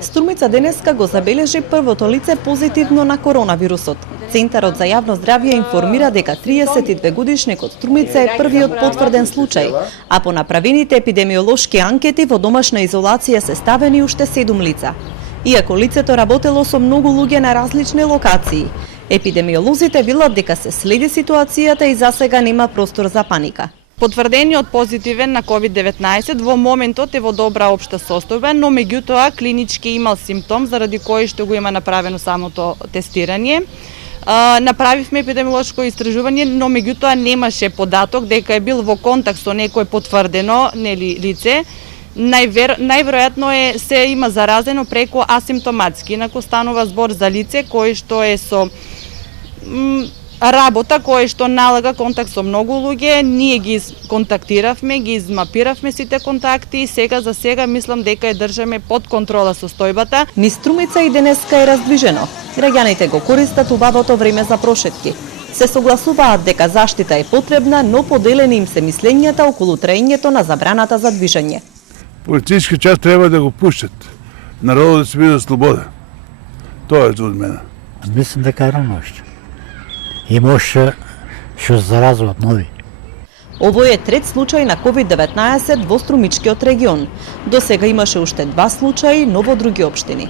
Струмица денеска го забележи првото лице позитивно на коронавирусот. Центарот за јавно здравје информира дека 32 годишникот Струмица е првиот потврден случај, а по направените епидемиолошки анкети во домашна изолација се ставени уште 7 лица. Иако лицето работело со многу луѓе на различни локации, епидемиолозите велат дека се следи ситуацијата и засега нема простор за паника. Потврдениот позитивен на COVID-19 во моментот е во добра општа состојба, но меѓутоа клинички имал симптом заради кој што го има направено самото тестирање. Направивме епидемиолошко истражување, но меѓутоа немаше податок дека е бил во контакт со некој потврдено лице. Најверојатно е се има заразено преку асимптоматски, инаку станува збор за лице кој што е со работа кој што налага контакт со многу луѓе. Ние ги контактиравме, ги измапиравме сите контакти и сега мислам дека ја држаме под контрола состојбата. Низ Струмица и денеска е раздвижено. Граѓаните го користат убавото време за прошетки. Се согласуваат дека заштита е потребна, но поделени им се мислењата околу траењето на забраната за движење. Полицейски час треба да го пуштат. Народот да се биде слободен. Тоа е од мене. Мислам дека е рано още. Има още што заразуват нови. Овој е трет случај на COVID-19 во Струмичкиот регион. До сега имаше уште 2 случаи, но во други општини.